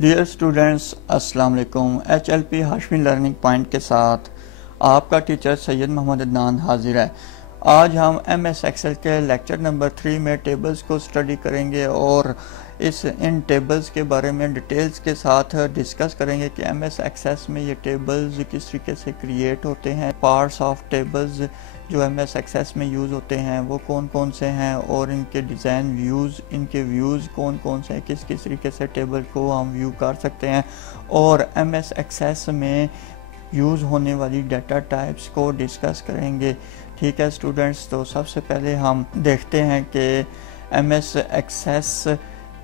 Dear students, अस्सलाम वालेकुम। HLP Hashmi learning point के साथ आपका टीचर सैयद मोहम्मद अदनान हाजिर है। आज हम MS एक्सेल के लेक्चर नंबर 3 में टेबल्स को स्टडी करेंगे और इन टेबल्स के बारे में डिटेल्स के साथ डिस्कस करेंगे कि MS एक्सेस में ये टेबल्स किस तरीके से क्रिएट होते हैं, पार्ट्स ऑफ टेबल्स जो MS एक्सेस में यूज़ होते हैं वो कौन कौन से हैं और इनके डिज़ाइन व्यूज़, इनके व्यूज़ कौन कौन से हैं, किस किस तरीके से टेबल को हम व्यू कर सकते हैं और MS एक्सेस में यूज़ होने वाली डाटा टाइप्स को डिस्कस करेंगे। ठीक है स्टूडेंट्स, तो सबसे पहले हम देखते हैं कि MS एक्सेस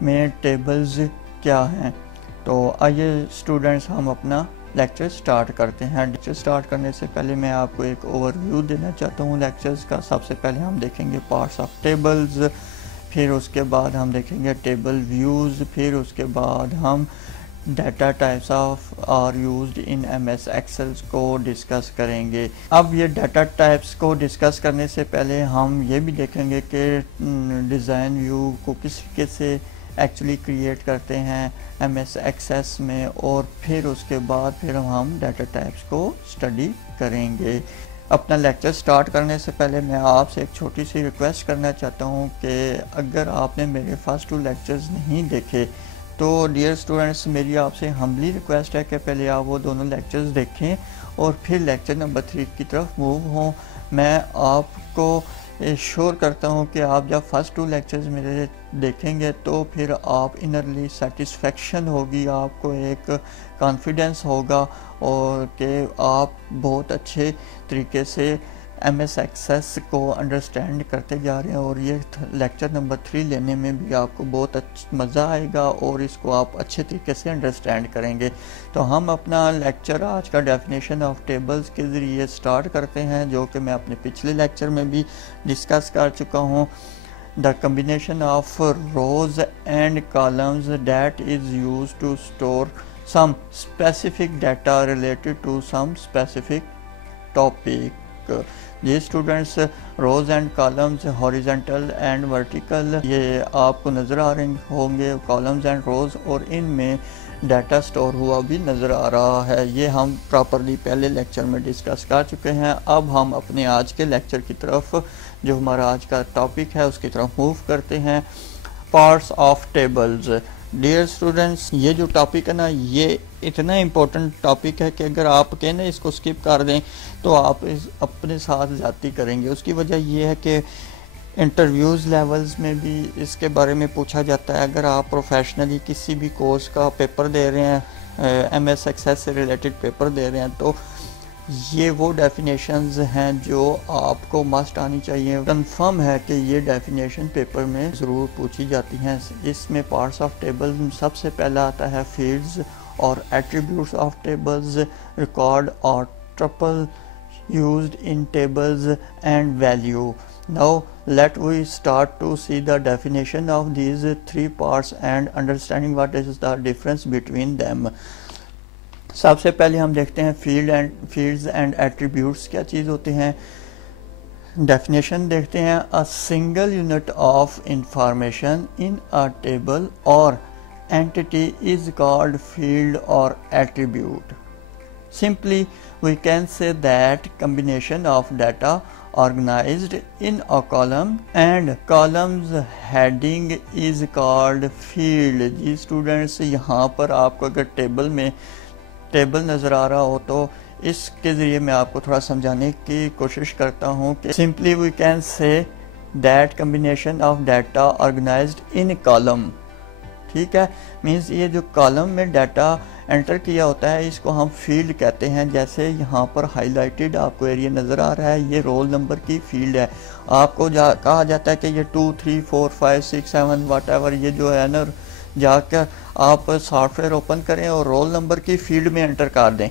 में टेबल्स क्या हैं। तो आइए स्टूडेंट्स हम अपना लेक्चर स्टार्ट करते हैं। लेक्चर स्टार्ट करने से पहले मैं आपको एक ओवरव्यू देना चाहता हूँ लेक्चर्स का। सबसे पहले हम देखेंगे पार्ट्स ऑफ टेबल्स, फिर उसके बाद हम देखेंगे टेबल व्यूज़, फिर उसके बाद हम data types of are used in MS Excels को डिस्कस करेंगे। अब ये डाटा टाइप्स को डिस्कस करने से पहले हम ये भी देखेंगे कि डिज़ाइन व्यू को किस तरीके से एक्चुअली क्रिएट करते हैं MS एक्सेस में, और फिर उसके बाद फिर हम डाटा टाइप्स को स्टडी करेंगे। अपना लेक्चर स्टार्ट करने से पहले मैं आपसे एक छोटी सी रिक्वेस्ट करना चाहता हूँ कि अगर आपने मेरे फर्स्ट 2 लेक्चर्स नहीं देखे तो डियर स्टूडेंट्स मेरी आपसे हम्बली रिक्वेस्ट है कि पहले आप वो दोनों लेक्चर्स देखें और फिर लेक्चर नंबर 3 की तरफ मूव हों। मैं आपको श्योर करता हूँ कि आप जब फर्स्ट 2 लेक्चर्स मेरे देखेंगे तो फिर आप इनरली सेटिस्फेक्शन होगी, आपको एक कॉन्फिडेंस होगा और कि आप बहुत अच्छे तरीके से MS एक्सेस को अंडरस्टैंड करते जा रहे हैं और ये लेक्चर नंबर 3 लेने में भी आपको बहुत मज़ा आएगा और इसको आप अच्छे तरीके से अंडरस्टैंड करेंगे। तो हम अपना लेक्चर आज का डेफिनेशन ऑफ टेबल्स के ज़रिए स्टार्ट करते हैं, जो कि मैं अपने पिछले लेक्चर में भी डिस्कस कर चुका हूँ। The combination of rows and columns that is use to store some specific data related to some specific topic। ये students rows and columns horizontal and vertical ये आपको नज़र आ रहे होंगे, कॉलम्स एंड रोज, और इनमें डाटा स्टोर हुआ भी नज़र आ रहा है। ये हम प्रॉपरली पहले लेक्चर में डिस्कस कर चुके हैं। अब हम अपने आज के लेक्चर की तरफ, जो हमारा आज का टॉपिक है, उसकी तरफ मूव करते हैं। Parts of tables. Dear students, ये जो टॉपिक है ना, ये इतना इम्पोर्टेंट टॉपिक है कि अगर आप कहें ना इसको स्किप कर दें तो आप अपने साथ ज़्यादती करेंगे। उसकी वजह ये है कि इंटरव्यूज़ लेवल्स में भी इसके बारे में पूछा जाता है। अगर आप प्रोफेशनली किसी भी कोर्स का पेपर दे रहे हैं, MS एक्सेस से रिलेटेड पेपर दे रहे हैं, तो ये वो डेफिनेशंस हैं जो आपको मस्ट आनी चाहिए। कंफर्म है कि ये डेफिनेशन पेपर में ज़रूर पूछी जाती हैं। इसमें पार्ट्स ऑफ टेबल सबसे पहला आता है फील्ड्स और एट्रीब्यूट्स ऑफ टेबल्स, रिकॉर्ड और triple used in tables and value. Now let we start to see the definition of these 3 parts and understanding what is the difference between them। सबसे पहले हम देखते हैं फील्ड्स एंड एट्रीब्यूट्स क्या चीज़ होते हैं। Definition देखते हैं। A single unit of information in a table or entity is called field or attribute. Simply we can say that combination of data organized in a column and columns heading is called field। जी students, यहाँ पर आपको अगर table नज़र आ रहा हो तो इसके ज़रिए मैं आपको थोड़ा समझाने की कोशिश करता हूँ कि simply we can say that combination of data organized in column. ठीक है, मीन्स ये जो कॉलम में डाटा एंटर किया होता है इसको हम फील्ड कहते हैं। जैसे यहाँ पर हाईलाइटेड आपको एरिया नज़र आ रहा है, ये रोल नंबर की फील्ड है। आपको कहा जाता है कि ये 2 3 4 5 6 7 वट एवर, ये जो है ना, जाकर आप सॉफ्टवेयर ओपन करें और रोल नंबर की फील्ड में एंटर कर दें।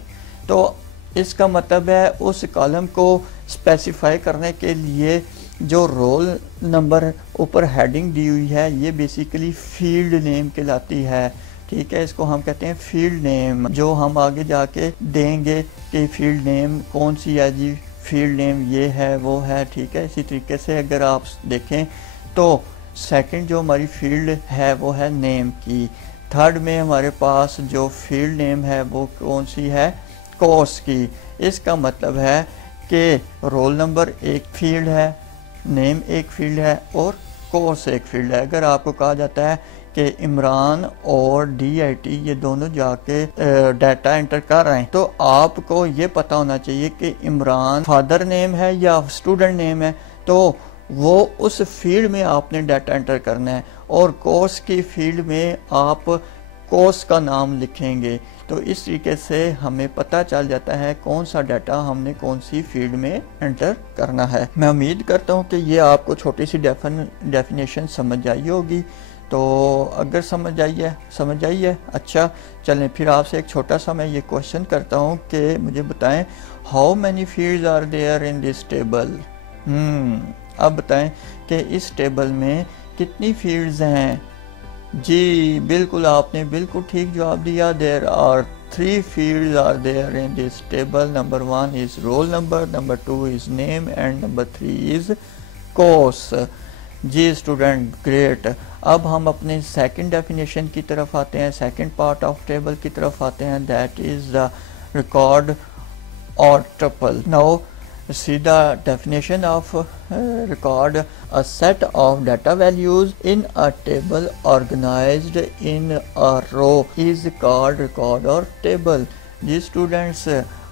तो इसका मतलब है उस कॉलम को स्पेसिफाई करने के लिए जो रोल नंबर ऊपर हेडिंग दी हुई है ये बेसिकली फील्ड नेम कहलाती है। ठीक है, इसको हम कहते हैं फील्ड नेम, जो हम आगे जाके देंगे कि फील्ड नेम कौन सी है। जी फील्ड नेम ये है, वो है। ठीक है, इसी तरीके से अगर आप देखें तो सेकंड जो हमारी फील्ड है वो है नेम की, थर्ड में हमारे पास जो फील्ड नेम है वो कौन सी है, कोर्स की। इसका मतलब है कि रोल नंबर एक फील्ड है, नेम एक फील्ड है और कोर्स एक फील्ड है। अगर आपको कहा जाता है कि इमरान और DIT ये दोनों जाके डाटा एंटर कर रहे हैं, तो आपको ये पता होना चाहिए कि इमरान फादर नेम है या स्टूडेंट नेम है, तो वो उस फील्ड में आपने डाटा एंटर करना है। और कोर्स की फील्ड में आप कोर्स का नाम लिखेंगे। तो इस तरीके से हमें पता चल जाता है कौन सा डाटा हमने कौन सी फील्ड में एंटर करना है। मैं उम्मीद करता हूँ कि ये आपको छोटी सी डेफिनेशन समझ आई होगी। तो अगर समझ आई है अच्छा, चलें फिर आपसे एक छोटा सा मैं ये क्वेश्चन करता हूँ कि मुझे बताएं, how many fields are there in this table. अब बताएं कि इस टेबल में कितनी फील्ड्स हैं। जी बिल्कुल, आपने बिल्कुल ठीक जवाब दिया। There are 3 fields are there in this table. Number 1 is roll number, number 2 is name and number 3 is course. जी स्टूडेंट ग्रेट। अब हम अपने सेकंड डेफिनेशन की तरफ आते हैं, सेकंड पार्ट ऑफ टेबल की तरफ आते हैं, दैट इज द रिकॉर्ड और tuple. Now see the definition of record: a set of data values in a table organized in a row is called record or table। जी students,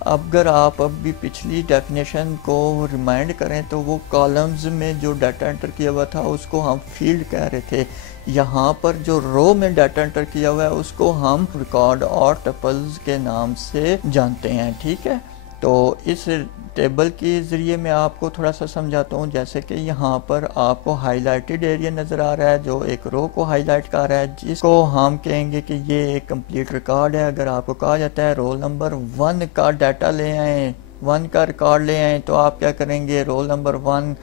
अगर आप अभी पिछली डेफिनेशन को रिमाइंड करें तो वो कॉलम्स में जो डाटा एंटर किया हुआ था उसको हम फील्ड कह रहे थे। यहाँ पर जो रो में डाटा एंटर किया हुआ है उसको हम रिकॉर्ड और टपल्स के नाम से जानते हैं। ठीक है, तो इस टेबल के ज़रिए मैं आपको थोड़ा सा समझाता हूँ। जैसे कि यहाँ पर आपको हाईलाइटेड एरिया नज़र आ रहा है जो एक रो को हाईलाइट कर रहा है, जिसको हम कहेंगे कि ये एक कंप्लीट रिकॉर्ड है। अगर आपको कहा जाता है रोल नंबर 1 का डाटा ले आएँ, 1 का रिकॉर्ड ले आएँ, तो आप क्या करेंगे, रोल नंबर 1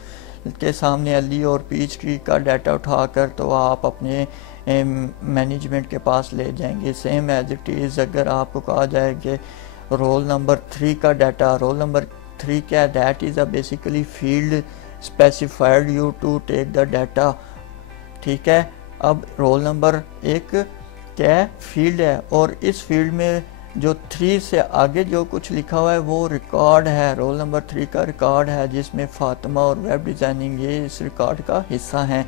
के सामने अली और पीच ट्री का डाटा उठाकर तो आप अपने मैनेजमेंट के पास ले जाएंगे। सेम एज इट इज़ अगर आपको कहा जाए कि रोल नंबर 3 का डाटा, रोल नंबर 3 क्या, that is a basically field specified you to take the data. ठीक है, अब रोल नंबर 1 क्या फील्ड है और इस फील्ड में जो 3 से आगे जो कुछ लिखा हुआ है वो रिकॉर्ड है। रोल नंबर 3 का रिकॉर्ड है जिसमें फातिमा और वेब डिज़ाइनिंग ये इस रिकॉर्ड का हिस्सा हैं।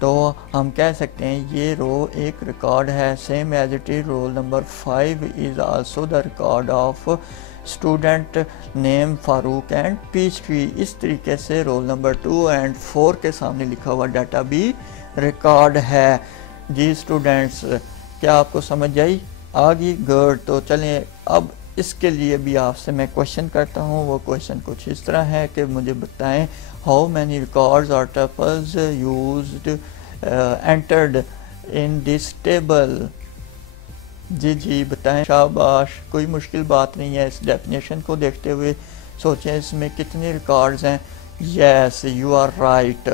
तो हम कह सकते हैं ये रो एक रिकॉर्ड है। Same as it is roll number 5 is also the record of student name Farooq and peach tree. इस तरीके से रोल नंबर 2 एंड 4 के सामने लिखा हुआ डाटा भी रिकॉर्ड है। जी स्टूडेंट्स, क्या आपको समझ आई आगे? गुड। तो चलें अब इसके लिए भी आपसे मैं क्वेश्चन करता हूँ। वो क्वेश्चन कुछ इस तरह है कि मुझे बताएं, हाउ मैनी रिकॉर्ड्स और tuples used entered in this table. जी बताएं, शाबाश, कोई मुश्किल बात नहीं है। इस डेफिनेशन को देखते हुए सोचें इसमें कितने रिकॉर्ड्स हैं। Yes, you are right,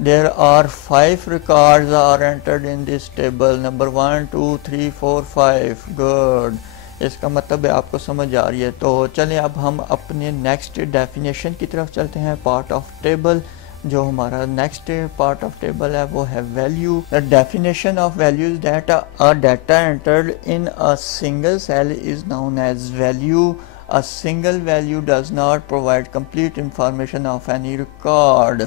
there are 5 records are entered in this table, number 1 2 3 4 5। Good, इसका मतलब है आपको समझ आ रही है। तो चलें अब हम अपने नेक्स्ट डेफिनेशन की तरफ चलते हैं, पार्ट ऑफ टेबल। जो हमारा नेक्स्ट पार्ट ऑफ टेबल है वो है value. The definition of value is that a data entered in a single cell is known as value. A single value does not provide complete information of any record.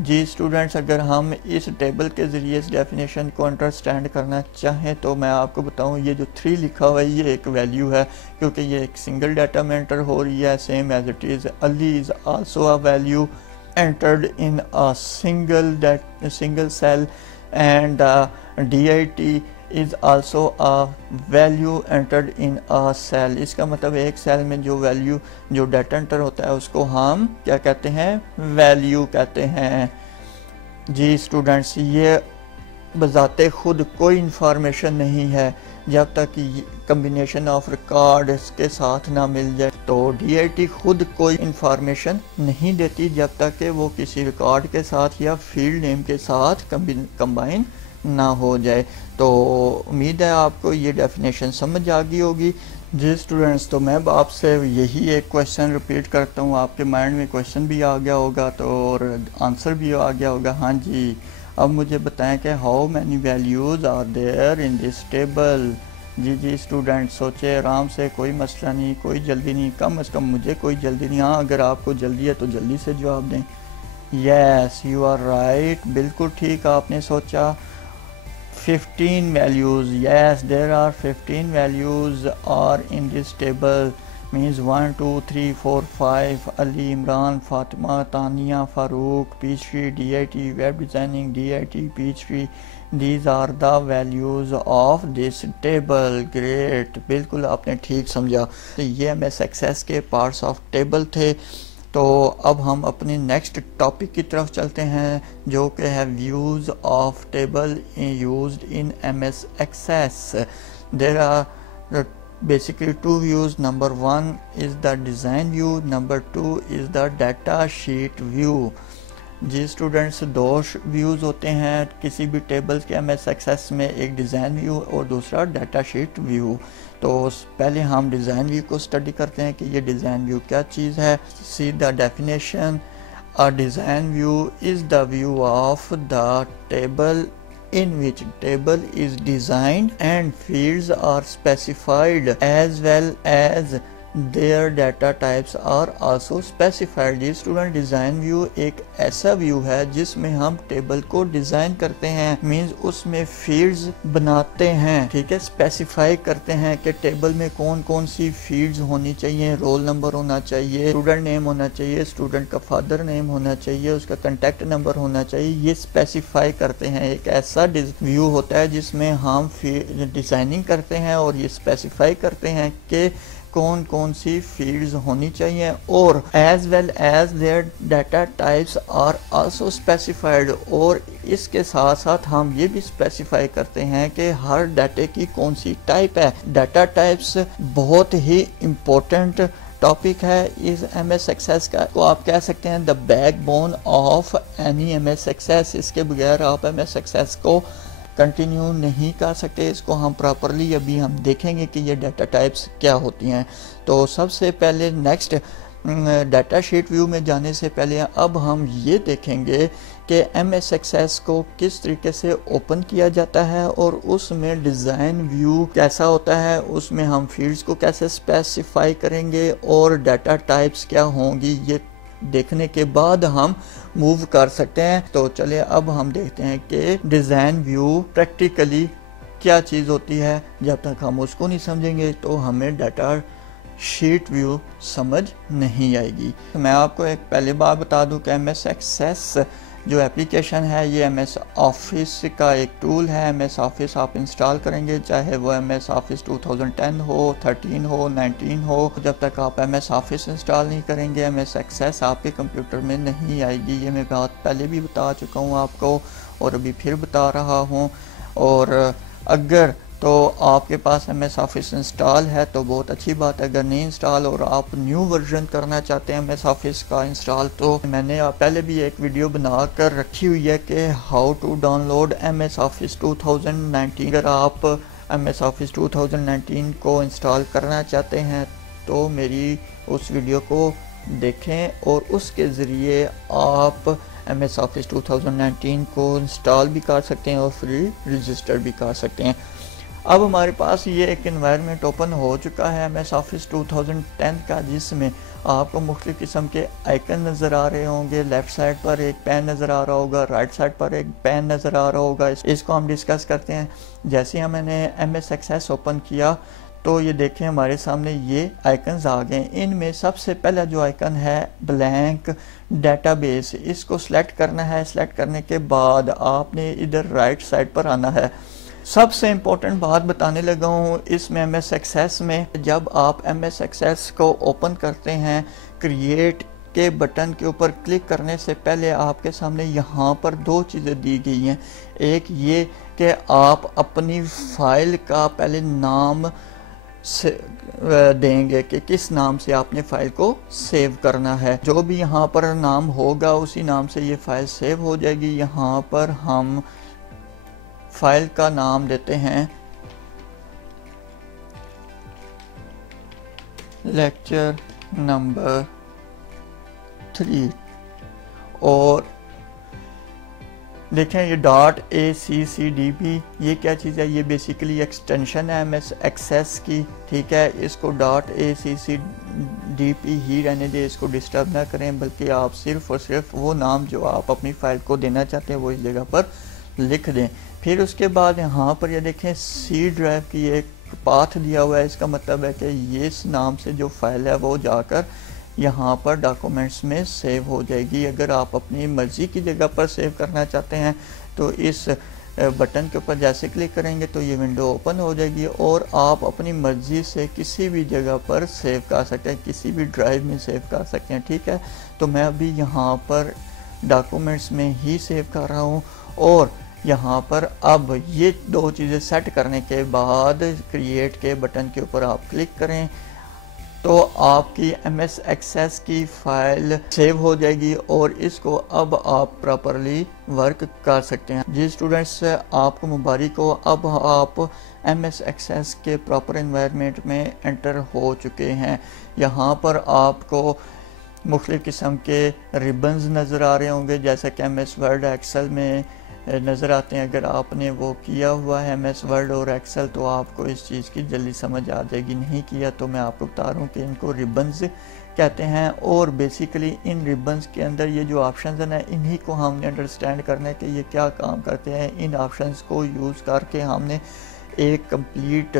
जी students, अगर हम इस table के ज़रिए इस definition को understand करना चाहें तो मैं आपको बताऊं, ये जो 3 लिखा हुआ है ये एक वैल्यू है क्योंकि ये एक सिंगल डाटा में एंटर हो रही है। Same as it is Ali is also a value entered in a single cell and DIT is also a value entered in a cell। इसका मतलब एक सेल में जो वैल्यू जो डाटा एंटर होता है उसको हम क्या कहते हैं, वैल्यू कहते हैं। जी स्टूडेंट्स, ये बजाते खुद कोई इंफॉर्मेशन नहीं है जब तक कम्बिनेशन ऑफ रिकॉर्ड के साथ ना मिल जाए। तो DIT खुद कोई इंफॉर्मेशन नहीं देती जब तक कि वो किसी रिकॉर्ड के साथ या फील्ड नेम के साथ कंबाइन ना हो जाए। तो उम्मीद है आपको ये डेफिनेशन समझ आ गई होगी। जी स्टूडेंट्स, तो मैं आपसे यही एक क्वेश्चन रिपीट करता हूँ, आपके माइंड में क्वेश्चन भी आ गया होगा तो और आंसर भी आ गया होगा। हाँ जी, अब मुझे बताएं कि how many values are there in this table. जी स्टूडेंट सोचे आराम से, कोई मसला नहीं, कोई जल्दी नहीं, कम अज़ कम मुझे कोई जल्दी नहीं। हाँ, अगर आपको जल्दी है तो जल्दी से जवाब दें। यस यू आर राइट, बिल्कुल ठीक आपने सोचा। 15 values, yes there are 15 values are in this table, means 1 2 3 4 5 Ali, Imran, Fatima, Tania, Farooq, Peachtree, DIT, web designing, DIT, Peachtree, these are the values of this table। great, बिल्कुल आपने ठीक समझा। तो ये MS Access के parts of table थे। तो अब हम अपनी नेक्स्ट टॉपिक की तरफ चलते हैं, जो कि है views of table used in MS Access। There are basically two views. Number one is the design view, number two is the data sheet view। जी स्टूडेंट्स, दो व्यूज़ होते हैं किसी भी टेबल्स के MS Access में, एक डिज़ाइन व्यू और दूसरा डाटा शीट व्यू। तो पहले हम डिज़ाइन व्यू को स्टडी करते हैं कि ये डिज़ाइन व्यू क्या चीज़ है। See the definition, a design view is the view of the table in which table is designed and fields are specified as well as their data types are also specified। जी student, design view एक ऐसा view है जिसमें हम table को design करते हैं, means उसमें फील्ड्स बनाते हैं, ठीक है, स्पेसिफाई करते हैं कि टेबल में कौन कौन सी फील्ड्स होनी चाहिए। रोल नंबर होना चाहिए, स्टूडेंट नेम होना चाहिए, स्टूडेंट का फादर नेम होना चाहिए, उसका कंटेक्ट नंबर होना चाहिए, ये स्पेसिफाई करते हैं। एक ऐसा व्यू होता है जिसमें हम डिज़ाइनिंग करते हैं और ये स्पेसिफाई करते हैं कि कौन कौन सी फील्ड्स होनी चाहिए, और as well as their data types are also specified. और इसके साथ साथ हम ये भी स्पेसिफाई करते हैं कि हर डाटे की कौन सी टाइप है। डाटा टाइप्स बहुत ही इम्पोर्टेंट टॉपिक है इस MS Access का, तो आप कह सकते हैं the backbone of any MS Access। इसके बगैर आप MS Access को कंटिन्यू नहीं कर सकते। इसको हम प्रॉपरली अभी हम देखेंगे कि ये डाटा टाइप्स क्या होती हैं। तो सबसे पहले नेक्स्ट डाटा शीट व्यू में जाने से पहले अब हम ये देखेंगे कि MS Access को किस तरीके से ओपन किया जाता है और उसमें डिज़ाइन व्यू कैसा होता है, उसमें हम फील्ड्स को कैसे स्पेसिफाई करेंगे और डाटा टाइप्स क्या होंगी, ये देखने के बाद हम मूव कर सकते हैं। तो चलिए अब हम देखते हैं कि डिज़ाइन व्यू प्रैक्टिकली क्या चीज़ होती है। जब तक हम उसको नहीं समझेंगे तो हमें डाटा शीट व्यू समझ नहीं आएगी। तो मैं आपको एक पहले बात बता दूं कि MS Access जो एप्लीकेशन है ये MS ऑफिस का एक टूल है। MS ऑफिस आप इंस्टॉल करेंगे, चाहे वो MS ऑफिस 2010 हो, 13 हो, 19 हो, जब तक आप MS ऑफिस इंस्टॉल नहीं करेंगे MS Access आपके कंप्यूटर में नहीं आएगी। ये मैं बात पहले भी बता चुका हूँ आपको और अभी फिर बता रहा हूँ। और अगर तो आपके पास MS ऑफिस इंस्टॉल है तो बहुत अच्छी बात है, अगर नहीं इंस्टॉल और आप न्यू वर्जन करना चाहते हैं MS ऑफिस का इंस्टॉल, तो मैंने पहले भी एक वीडियो बना कर रखी हुई है कि how to download MS office 2019। अगर आप MS ऑफिस 2019 को इंस्टॉल करना चाहते हैं तो मेरी उस वीडियो को देखें और उसके ज़रिए आप MS ऑफिस 2019 को इंस्टॉल भी कर सकते हैं और फ्री रजिस्टर भी कर सकते हैं। अब हमारे पास ये एक एनवायरनमेंट ओपन हो चुका है MS ऑफिस 2010 का, जिसमें आपको मुख्तलिफ़ किस्म के आइकन नज़र आ रहे होंगे। लेफ़्ट साइड पर एक पेन नज़र आ रहा होगा, राइट साइड पर एक पेन नज़र आ रहा होगा। इसको हम डिस्कस करते हैं। जैसे ही मैंने MS Access ओपन किया तो ये देखें हमारे सामने ये आइकन्स आ गए। इनमें सबसे पहला जो आइकन है ब्लैंक डेटाबेस, इसको सिलेक्ट करना है। सिलेक्ट करने के बाद आपने इधर राइट साइड पर आना है। सबसे इम्पोर्टेंट बात बताने लगा हूँ इसमें MS Access में, जब आप MS Access को ओपन करते हैं क्रिएट के बटन के ऊपर क्लिक करने से पहले आपके सामने यहाँ पर दो चीज़ें दी गई हैं। एक ये कि आप अपनी फाइल का पहले नाम से देंगे कि किस नाम से आपने फाइल को सेव करना है। जो भी यहाँ पर नाम होगा उसी नाम से ये फाइल सेव हो जाएगी। यहाँ पर हम फाइल का नाम देते हैं लेक्चर नंबर 3 और देखें ये .ACCDP ये क्या चीज़ है, ये बेसिकली एक्सटेंशन है MS एक्सेस की, ठीक है। इसको .ACCDP ही रहने दें, इसको डिस्टर्ब ना करें, बल्कि आप सिर्फ और सिर्फ वो नाम जो आप अपनी फ़ाइल को देना चाहते हैं वो इस जगह पर लिख दें। फिर उसके बाद यहाँ पर ये देखें C ड्राइव की एक पाथ दिया हुआ है। इसका मतलब है कि ये इस नाम से जो फाइल है वो जाकर यहाँ पर डॉक्यूमेंट्स में सेव हो जाएगी। अगर आप अपनी मर्ज़ी की जगह पर सेव करना चाहते हैं तो इस बटन के ऊपर जैसे क्लिक करेंगे तो ये विंडो ओपन हो जाएगी और आप अपनी मर्ज़ी से किसी भी जगह पर सेव कर सकते हैं, किसी भी ड्राइव में सेव कर सकते हैं, ठीक है। तो मैं अभी यहाँ पर डॉक्यूमेंट्स में ही सेव कर रहा हूँ और यहाँ पर अब ये दो चीज़ें सेट करने के बाद क्रिएट के बटन के ऊपर आप क्लिक करें तो आपकी MS एक्सेस की फ़ाइल सेव हो जाएगी और इसको अब आप प्रॉपरली वर्क कर सकते हैं। जी स्टूडेंट्स, आपको मुबारक हो, अब आप MS एक्सेस के प्रॉपर एनवायरनमेंट में एंटर हो चुके हैं। यहाँ पर आपको मुख्तलिफ़ किस्म के रिबन्स नज़र आ रहे होंगे, जैसा कि MS वर्ड एक्सेल में नज़र आते हैं। अगर आपने वो किया हुआ है MS वर्ड और एक्सेल तो आपको इस चीज़ की जल्दी समझ आ जाएगी, नहीं किया तो मैं आपको बता रहा हूँ कि इनको रिबन्स कहते हैं। और बेसिकली इन रिबन्स के अंदर ये जो ऑप्शंस हैं इन्हीं को हमने अंडरस्टैंड करना है कि ये क्या काम करते हैं। इन ऑप्शंस को यूज़ करके हमने एक कंप्लीट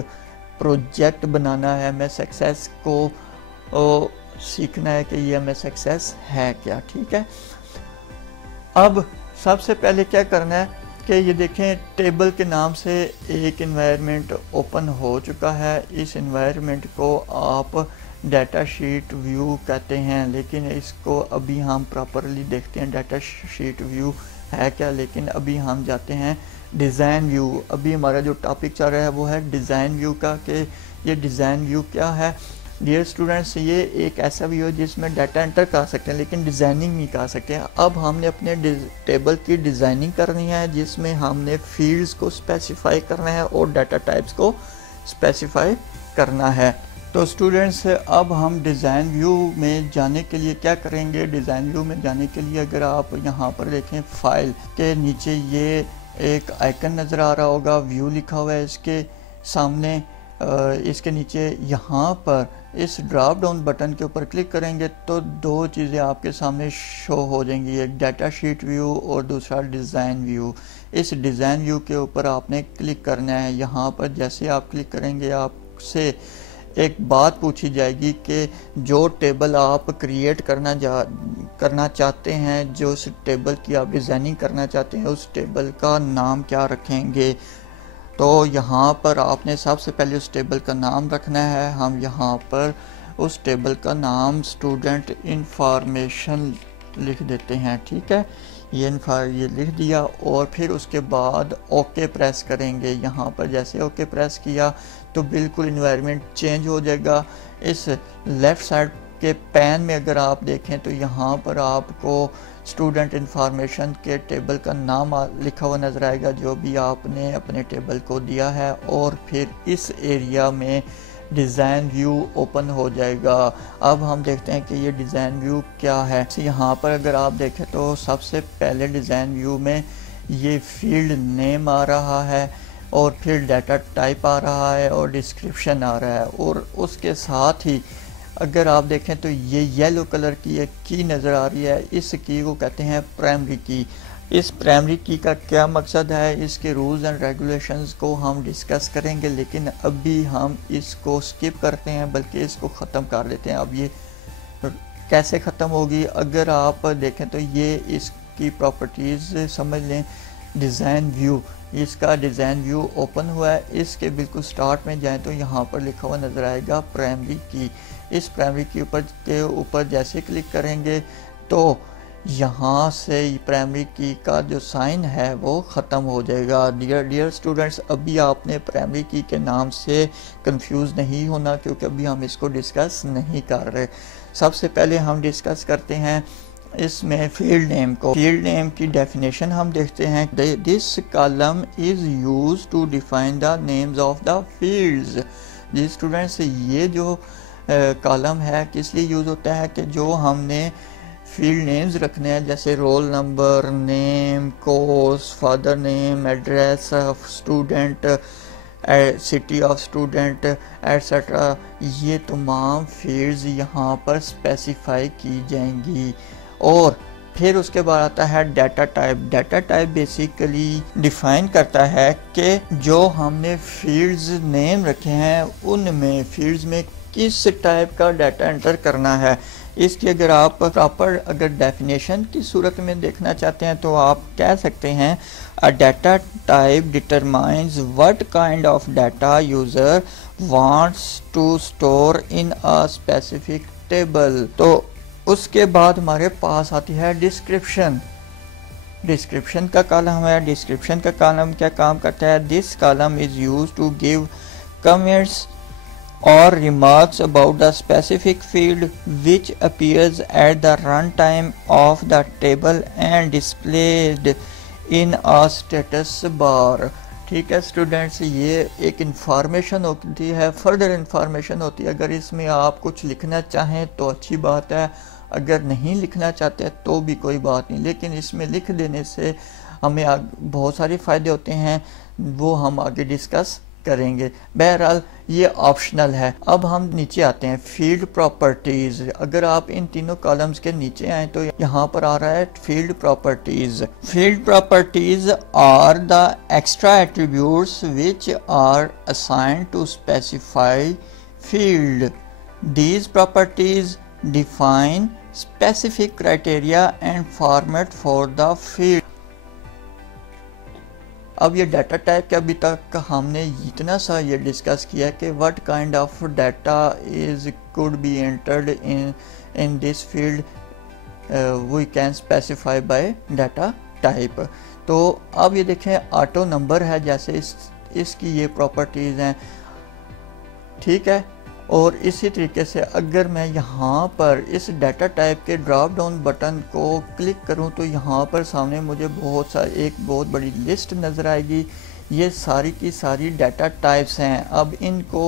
प्रोजेक्ट बनाना है, MS एक्सेस को सीखना है कि ये MS एक्सेस है क्या, ठीक है। अब सबसे पहले क्या करना है कि ये देखें टेबल के नाम से एक एनवायरनमेंट ओपन हो चुका है। इस एनवायरनमेंट को आप डाटा शीट व्यू कहते हैं, लेकिन इसको अभी हम प्रॉपरली देखते हैं डाटा शीट व्यू है क्या। लेकिन अभी हम जाते हैं डिज़ाइन व्यू। अभी हमारा जो टॉपिक चल रहा है वो है डिज़ाइन व्यू का, कि ये डिज़ाइन व्यू क्या है। डियर स्टूडेंट्स, ये एक ऐसा व्यू है जिसमें डाटा एंटर कर सकते हैं लेकिन डिज़ाइनिंग नहीं कर सकते हैं। अब हमने अपने टेबल की डिज़ाइनिंग करनी है जिसमें हमने फील्ड्स को स्पेसिफाई करना है और डाटा टाइप्स को स्पेसिफाई करना है। तो स्टूडेंट्स, अब हम डिज़ाइन व्यू में जाने के लिए क्या करेंगे। डिज़ाइन व्यू में जाने के लिए अगर आप यहाँ पर देखें फाइल के नीचे ये एक आइकन नज़र आ रहा होगा, व्यू लिखा हुआ है इसके सामने। इसके नीचे यहाँ पर इस ड्रॉप डाउन बटन के ऊपर क्लिक करेंगे तो दो चीज़ें आपके सामने शो हो जाएंगी, एक डाटा शीट व्यू और दूसरा डिज़ाइन व्यू। इस डिज़ाइन व्यू के ऊपर आपने क्लिक करना है। यहाँ पर जैसे आप क्लिक करेंगे आपसे एक बात पूछी जाएगी कि जो टेबल आप क्रिएट करना चाहते हैं, जो उस टेबल की आप डिज़ाइनिंग करना चाहते हैं, उस टेबल का नाम क्या रखेंगे। तो यहाँ पर आपने सबसे पहले उस टेबल का नाम रखना है। हम यहाँ पर उस टेबल का नाम स्टूडेंट इंफॉर्मेशन लिख देते हैं, ठीक है। ये लिख दिया और फिर उसके बाद ओके प्रेस करेंगे। यहाँ पर जैसे ओके प्रेस किया तो बिल्कुल इन्वायरमेंट चेंज हो जाएगा। इस लेफ़्ट साइड के पैन में अगर आप देखें तो यहाँ पर आपको स्टूडेंट इंफॉर्मेशन के टेबल का नाम लिखा हुआ नज़र आएगा जो भी आपने अपने टेबल को दिया है। और फिर इस एरिया में डिज़ाइन व्यू ओपन हो जाएगा। अब हम देखते हैं कि ये डिज़ाइन व्यू क्या है। यहाँ पर अगर आप देखें तो सबसे पहले डिज़ाइन व्यू में ये फील्ड नेम आ रहा है और फिर डाटा टाइप आ रहा है और डिस्क्रिप्शन आ रहा है। और उसके साथ ही अगर आप देखें तो ये येलो कलर की एक की नज़र आ रही है, इस की को कहते हैं प्राइमरी की। इस प्राइमरी की का क्या मकसद है, इसके रूल्स एंड रेगुलेशंस को हम डिस्कस करेंगे, लेकिन अभी हम इसको स्किप करते हैं, बल्कि इसको ख़त्म कर देते हैं। अब ये कैसे ख़त्म होगी, अगर आप देखें तो ये इसकी प्रॉपर्टीज़ समझ लें। डिज़ाइन व्यू, इसका डिज़ाइन व्यू ओपन हुआ है। इसके बिल्कुल स्टार्ट में जाएं तो यहाँ पर लिखा हुआ नज़र आएगा प्राइमरी की। इस प्राइमरी की के ऊपर जैसे क्लिक करेंगे तो यहाँ से प्राइमरी की का जो साइन है वो ख़त्म हो जाएगा। डियर स्टूडेंट्स, अभी आपने प्राइमरी की के नाम से कंफ्यूज नहीं होना, क्योंकि अभी हम इसको डिस्कस नहीं कर रहे। सबसे पहले हम डिस्कस करते हैं इसमें फील्ड नेम को। फील्ड नेम की डेफिनेशन हम देखते हैं। This column is used to define the names of the fields. जी स्टूडेंट्स, ये जो कॉलम है किस लिए यूज़ होता है कि जो हमने फील्ड नेम्स रखने हैं, जैसे roll number, name, course, father name, address of student, city of student etcetera, ये तमाम फील्ड्स यहाँ पर स्पेसिफाई की जाएंगी। और फिर उसके बाद आता है data type. Data type basically define करता है कि जो हमने फील्ड्स नेम रखे हैं उनमें फील्ड्स में किस टाइप का डाटा एंटर करना है। इसकी अगर आप प्रॉपर अगर डेफिनेशन की सूरत में देखना चाहते हैं तो आप कह सकते हैं a data type determines what kind of data user wants to store in a specific table. तो उसके बाद हमारे पास आती है डिस्क्रिप्शन। डिस्क्रिप्शन का कॉलम है। डिस्क्रिप्शन का कॉलम क्या काम करता है? This column is used to give comments or remarks about the specific field which appears at the runtime of the table and displayed in a status bar। ठीक है students, ये एक इंफॉर्मेशन होती है, फर्दर इंफॉर्मेशन होती है। अगर इसमें आप कुछ लिखना चाहें तो अच्छी बात है, अगर नहीं लिखना चाहते तो भी कोई बात नहीं, लेकिन इसमें लिख देने से हमें बहुत सारे फ़ायदे होते हैं, वो हम आगे डिस्कस करेंगे। बहरहाल ये ऑप्शनल है। अब हम नीचे आते हैं, फील्ड प्रॉपर्टीज। अगर आप इन तीनों कॉलम्स के नीचे आए तो यहाँ पर आ रहा है field properties. Field properties are the extra attributes which are assigned to specify field. These properties define specific criteria and format for the field. अब ये डाटा टाइप के अभी तक हमने इतना सा ये डिस्कस किया कि what kind of data is could be entered in this field we can specify by data type. तो अब ये देखें ऑटो नंबर है, जैसे इसकी ये प्रॉपर्टीज़ हैं, ठीक है। और इसी तरीके से अगर मैं यहाँ पर इस डाटा टाइप के ड्रॉप डाउन बटन को क्लिक करूँ तो यहाँ पर सामने मुझे एक बहुत बड़ी लिस्ट नज़र आएगी। ये सारी की सारी डाटा टाइप्स हैं। अब इनको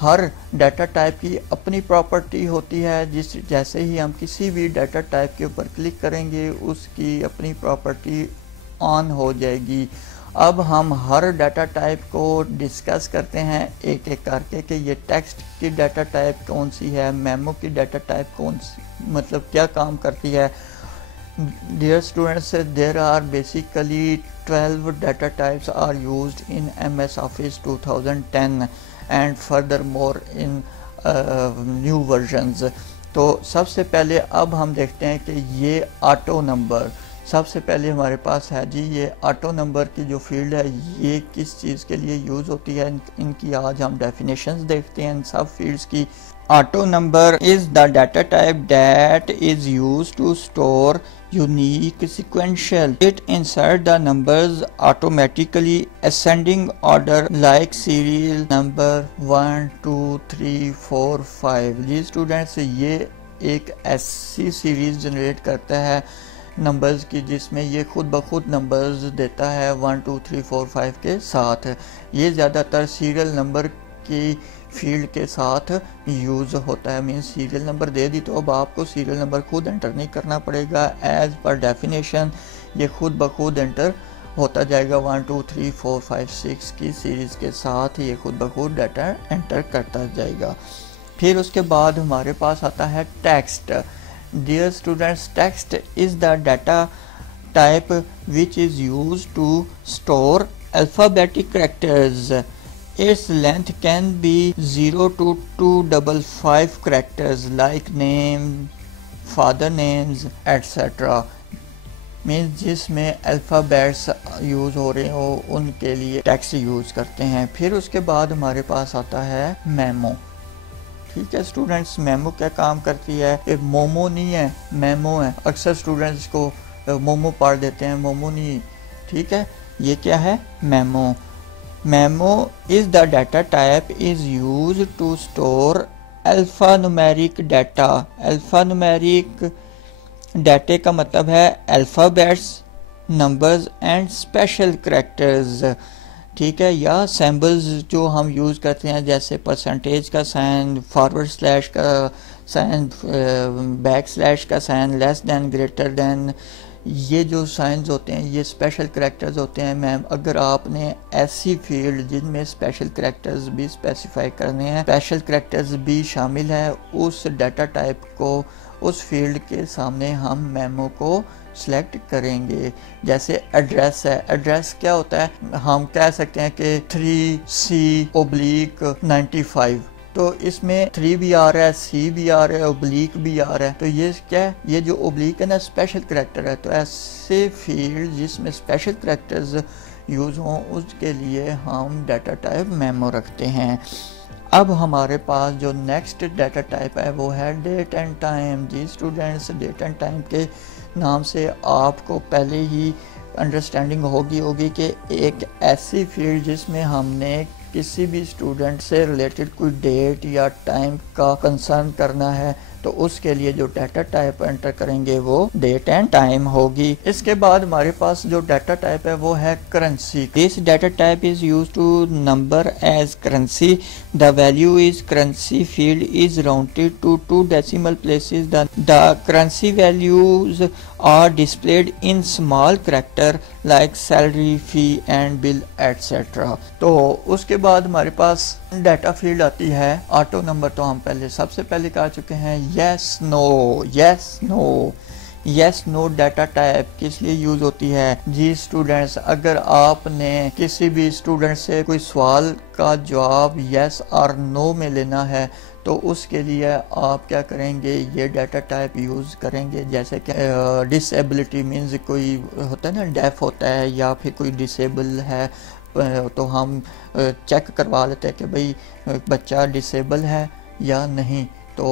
हर डाटा टाइप की अपनी प्रॉपर्टी होती है, जैसे ही हम किसी भी डाटा टाइप के ऊपर क्लिक करेंगे उसकी अपनी प्रॉपर्टी ऑन हो जाएगी। अब हम हर डाटा टाइप को डिस्कस करते हैं एक एक करके कि ये टेक्स्ट की डाटा टाइप कौन सी है, मेमो की डाटा टाइप कौन सी, मतलब क्या काम करती है। Dear students, there are basically 12 data types are used in MS Office 2010 and further more in new versions. तो सबसे पहले अब हम देखते हैं कि ये ऑटो नंबर सबसे पहले हमारे पास है जी। ये ऑटो नंबर की जो फील्ड है ये किस चीज़ के लिए यूज़ होती है, इनकी आज हम डेफिनेशंस देखते हैं इन सब फील्ड्स की। Auto number is the data type that is used to store unique sequential. It insert the numbers automatically ascending order like serial number 1 2 3 4 5। Ji students, ये एक ऐसी सीरीज जनरेट करता है नंबर्स की जिसमें ये खुद ब खुद नंबर्स देता है 1 2 3 4 5 के साथ। ये ज़्यादातर सीरियल नंबर की फील्ड के साथ यूज़ होता है। मीन्स सीरियल नंबर दे दी तो अब आपको सीरियल नंबर खुद एंटर नहीं करना पड़ेगा। एज पर डेफिनेशन ये खुद ब खुद एंटर होता जाएगा। 1 2 3 4 5 6 की सीरीज़ के साथ ये खुद ब खुद डाटा एंटर करता जाएगा। फिर उसके बाद हमारे पास आता है text. Dear students, text is the data type which is used to store alphabetic characters. Its length can be 0 to 255 characters like name, father names, etc. Means जिसमें अल्फ़ाबेट्स यूज़ हो रहे हो उनके लिए टेक्स्ट यूज़ करते हैं। फिर उसके बाद हमारे पास आता है मेमो। ठीक है स्टूडेंट्स, मेमो क्या काम करती है? एक मोमो नहीं है, मेमो है। अक्सर स्टूडेंट्स को मोमो पढ़ देते हैं, मोमो नहीं। ठीक है, ये क्या है? Memo. Memo is the data type is used to store alphanumeric data. Alphanumeric डाटे का मतलब है alphabets, numbers and special characters. ठीक है, या सिंबल्स जो हम यूज़ करते हैं जैसे परसेंटेज का साइन, फॉरवर्ड स्लैश का साइन, बैक स्लैश का sign, less than, greater than, ये जो साइंस होते हैं ये स्पेशल करैक्टर्स होते हैं मैम। अगर आपने ऐसी फील्ड जिनमें स्पेशल करैक्टर्स भी स्पेसिफाई करने हैं, स्पेशल करैक्टर्स भी शामिल है, उस डाटा टाइप को उस फील्ड के सामने हम मेमो को सिलेक्ट करेंगे। जैसे एड्रेस है, एड्रेस क्या होता है, हम कह सकते हैं कि 3C/95, तो इसमें 3 भी आ रहा है, C भी आ रहा है, ओब्लिक भी आ रहा है, तो ये क्या है, ये जो ओब्लिक है ना स्पेशल करैक्टर है। तो ऐसे फील्ड जिसमें स्पेशल करैक्टर्स यूज़ हों उसके लिए हम डाटा टाइप मेमो रखते हैं। अब हमारे पास जो नेक्स्ट डाटा टाइप है वो है डेट एंड टाइम। जी स्टूडेंट्स, डेट एंड टाइम के नाम से आपको पहले ही अंडरस्टैंडिंग होगी कि एक ऐसी फील्ड जिसमें हमने किसी भी स्टूडेंट से रिलेटेड कोई डेट या टाइम का कंसर्न करना है, तो उसके लिए जो डाटा टाइप एंटर करेंगे वो डेट एंड टाइम होगी। इसके बाद हमारे पास जो डाटा टाइप है वो है currency. This data type is used to number as currency. The value is currency field is rounded to 2 decimal places. The currency values are displayed in small character like salary, fee and bill etc. तो उसके बाद हमारे पास data field आती है auto number. तो हम पहले सबसे पहले कह चुके हैं yes no. Yes no, yes no data type किस लिए यूज होती है? जी स्टूडेंट्स, अगर आपने किसी भी स्टूडेंट से कोई सवाल का जवाब यस और नो में लेना है तो उसके लिए आप क्या करेंगे, ये डाटा टाइप यूज़ करेंगे। जैसे कि डिसेबिलिटी मीन्स कोई होता है ना, डेफ होता है या फिर कोई डिसेबल है, तो हम चेक करवा लेते हैं कि भाई बच्चा डिसेबल है या नहीं। तो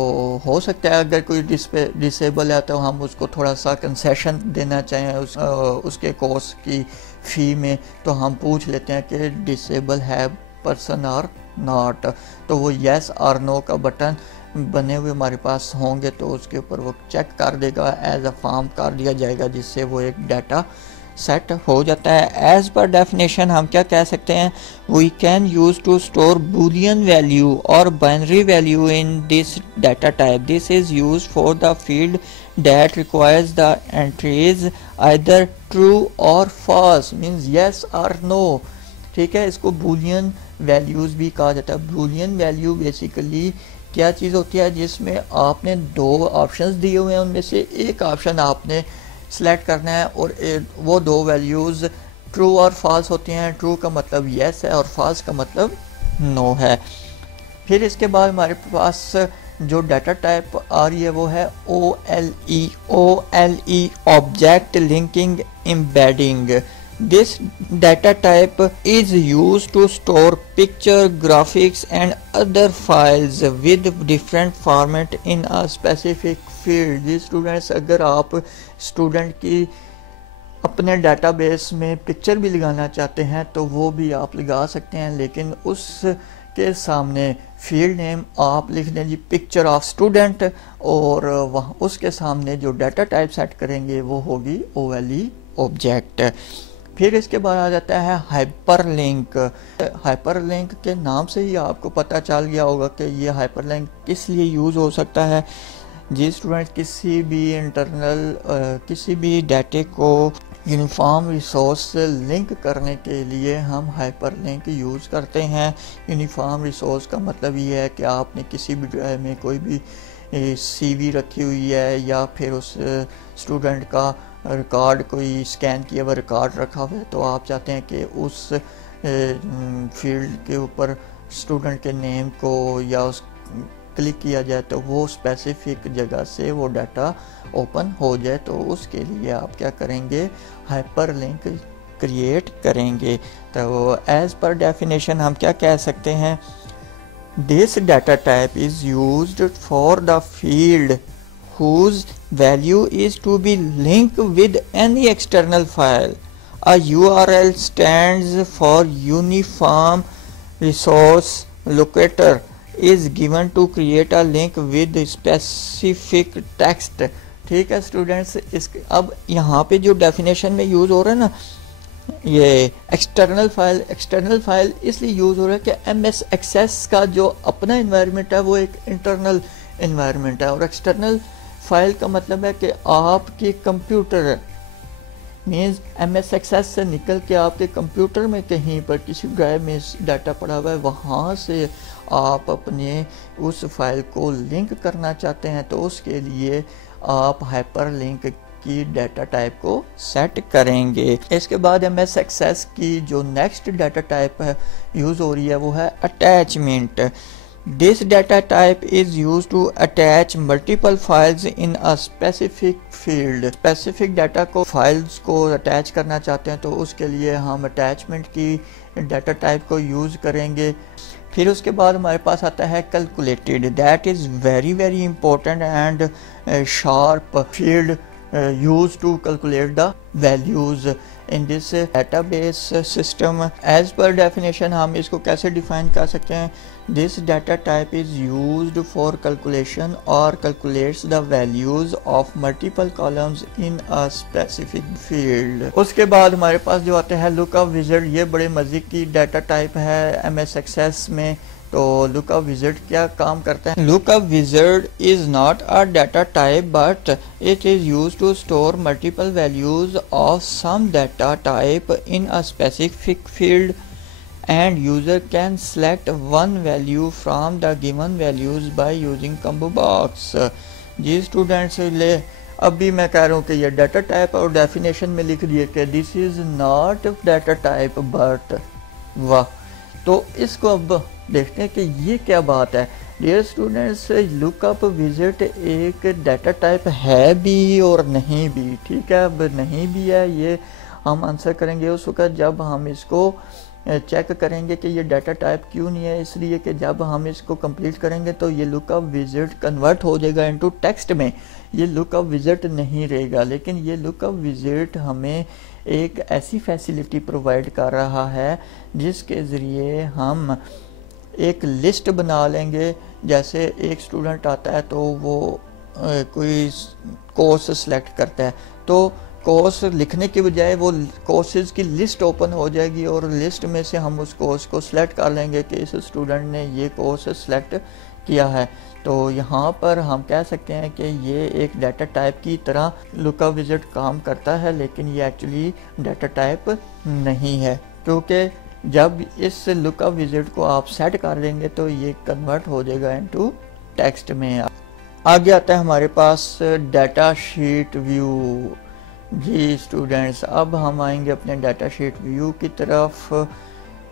हो सकता है अगर कोई डिसेबल है तो हम उसको थोड़ा सा कंसेशन देना चाहें उसके कोर्स की फ़ी में, तो हम पूछ लेते हैं कि डिसेबल है पर्सन और नॉट। तो वो येस और नो का बटन बने हुए हमारे पास होंगे तो उसके ऊपर वो चेक कर देगा, एज अ फॉर्म कर दिया जाएगा, जिससे वो एक डाटा सेट हो जाता है। एज पर डेफिनेशन हम क्या कह सकते हैं, we can use to store boolean value और binary value in this data type. This is use for the field that requires the entries either true और फॉल्स, मीन्स येस और no. ठीक है, इसको बूलियन वैल्यूज़ भी कहा जाता है। बूलियन वैल्यू बेसिकली क्या चीज़ होती है, जिसमें आपने 2 ऑप्शंस दिए हुए हैं, उनमें से एक ऑप्शन आपने सेलेक्ट करना है और वो 2 वैल्यूज़ ट्रू और फॉल्स होती हैं। ट्रू का मतलब येस है और फॉल्स का मतलब नो है। फिर इसके बाद हमारे पास जो डाटा टाइप आ रही है वो है OLE। OLE object linking embedding. This data type is used to store picture, graphics and other files with different format in a specific field. जी स्टूडेंट्स, अगर आप स्टूडेंट की अपने डाटाबेस में पिक्चर भी लगाना चाहते हैं तो वो भी आप लगा सकते हैं, लेकिन उसके सामने फील्ड नेम आप लिख दें जी पिक्चर ऑफ स्टूडेंट, और वहाँ उसके सामने जो डाटा टाइप सेट करेंगे वो होगी OLE ऑब्जेक्ट। फिर इसके बाद आ जाता है हाइपरलिंक। हाइपरलिंक के नाम से ही आपको पता चल गया होगा कि ये हाइपरलिंक किस लिए यूज़ हो सकता है। जी स्टूडेंट, किसी भी किसी भी डाटे को यूनिफॉर्म रिसोर्स से लिंक करने के लिए हम हाइपरलिंक यूज़ करते हैं। यूनिफॉर्म रिसोर्स का मतलब ये है कि आपने किसी भी ड्राइव में कोई भी CV रखी हुई है या फिर उस स्टूडेंट का रिकॉर्ड कोई स्कैन किया हुआ रिकॉर्ड रखा हुआ है, तो आप चाहते हैं कि उस फील्ड के ऊपर स्टूडेंट के नेम को या उस क्लिक किया जाए तो वो स्पेसिफिक जगह से वो डाटा ओपन हो जाए, तो उसके लिए आप क्या करेंगे, हाइपरलिंक क्रिएट करेंगे। तो एज पर डेफिनेशन हम क्या कह सकते हैं, this data type is used for the field whose value is to be linked with any external file. A URL stands for Uniform Resource Locator is given to create a link with specific text. ठीक है students, अब यहाँ पे जो definition में use हो रहा है ना, ये एक्सटर्नल फाइल इसलिए यूज़ हो रहा है कि MS एक्सेस का जो अपना इन्वायरमेंट है वो एक इंटरनल इन्वायरमेंट है। और एक्सटर्नल फाइल का मतलब है कि आपके कंप्यूटर मीन्स MS एक्सेस से निकल के आपके कंप्यूटर में कहीं पर किसी ड्राइव में डाटा पड़ा हुआ है, वहाँ से आप अपने उस फाइल को लिंक करना चाहते हैं तो उसके लिए आप हाइपर लिंक की डाटा टाइप को सेट करेंगे। इसके बाद MS एक्सेस की जो नेक्स्ट डाटा टाइप है यूज़ हो रही है वो है attachment. This data type is used to attach multiple files in a specific field. Specific data को files को attach करना चाहते हैं तो उसके लिए हम attachment की data type को use करेंगे। फिर उसके बाद हमारे पास आता है calculated. That is very important and sharp field used to calculate the values in this database system. As per definition हम इसको कैसे define कर सकते हैं? This data type is used for calculation or calculates the values of multiple columns in a specific field. उसके बाद हमारे पास जो आते हैं lookup wizard, ये बड़े मजे की data type है MS Access में। तो lookup wizard क्या काम करता है? Lookup wizard is not a data type but it is used to store multiple values of some data type in a specific field and user can select one value from the given values by using combo box. जी students ले अभी मैं कह रहा हूँ कि ये data type और डेफिनेशन में लिख दिए कि this is not data type but वाह। तो इसको अब देखते हैं कि ये क्या बात है। डियर स्टूडेंट्स, लुकअप विजिट एक डाटा टाइप है भी और नहीं भी, ठीक है। अब नहीं भी है ये हम आंसर करेंगे उस वक्त जब हम इसको चेक करेंगे कि ये डाटा टाइप क्यों नहीं है। इसलिए कि जब हम इसको कंप्लीट करेंगे तो ये लुकअप विजिट कन्वर्ट हो जाएगा इनटू टेक्स्ट में, ये लुकअप विजिट नहीं रहेगा। लेकिन ये लुकअप विजिट हमें एक ऐसी फैसिलिटी प्रोवाइड कर रहा है जिसके ज़रिए हम एक लिस्ट बना लेंगे। जैसे एक स्टूडेंट आता है तो वो कोई कोर्स सेलेक्ट करता है तो कोर्स लिखने के बजाय वो कोर्सेज़ की लिस्ट ओपन हो जाएगी और लिस्ट में से हम उस कोर्स को सिलेक्ट कर लेंगे कि इस स्टूडेंट ने ये कोर्स सेलेक्ट किया है। तो यहाँ पर हम कह सकते हैं कि ये एक डाटा टाइप की तरह लुकअप विजिट काम करता है, लेकिन ये एक्चुअली डाटा टाइप नहीं है, क्योंकि जब इस लुकअप विजिट को आप सेट कर देंगे तो ये कन्वर्ट हो जाएगा इनटू टेक्स्ट में। आगे आता है हमारे पास डाटा शीट व्यू। जी स्टूडेंट्स, अब हम आएंगे अपने डाटा शीट व्यू की तरफ।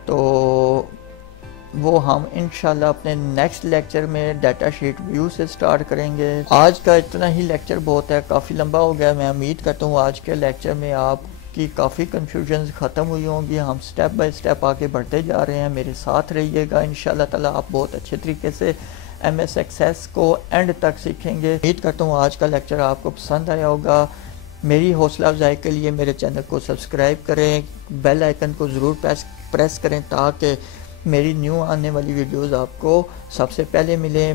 तो वो हम इंशाल्लाह अपने नेक्स्ट लेक्चर में डाटा शीट व्यू से स्टार्ट करेंगे। आज का इतना ही लेक्चर बहुत है, काफ़ी लंबा हो गया। मैं उम्मीद करता हूँ आज के लेक्चर में आपकी काफ़ी कन्फ्यूजन ख़त्म हुई होंगी। हम स्टेप बाय स्टेप आगे बढ़ते जा रहे हैं, मेरे साथ रहिएगा। इंशाल्लाह ताला आप बहुत अच्छे तरीके से MS एक्सेस को एंड तक सीखेंगे। उम्मीद करता हूँ आज का लेक्चर आपको पसंद आया होगा। मेरी हौसला अफजाई के लिए मेरे चैनल को सब्सक्राइब करें, बेल आइकन को ज़रूर प्रेस करें ताकि मेरी न्यू आने वाली वीडियोस आपको सबसे पहले मिले।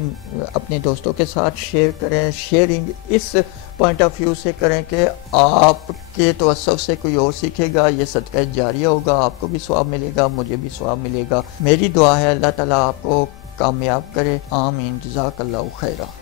अपने दोस्तों के साथ शेयर करें। शेयरिंग इस पॉइंट ऑफ व्यू से करें कि आपके तवज्जुह से कोई और सीखेगा, ये सदका जारिया होगा, आपको भी सवाब मिलेगा, मुझे भी सवाब मिलेगा। मेरी दुआ है अल्लाह ताला आपको कामयाब करे। आमीन। जज़ाकल्लाहु खैरा।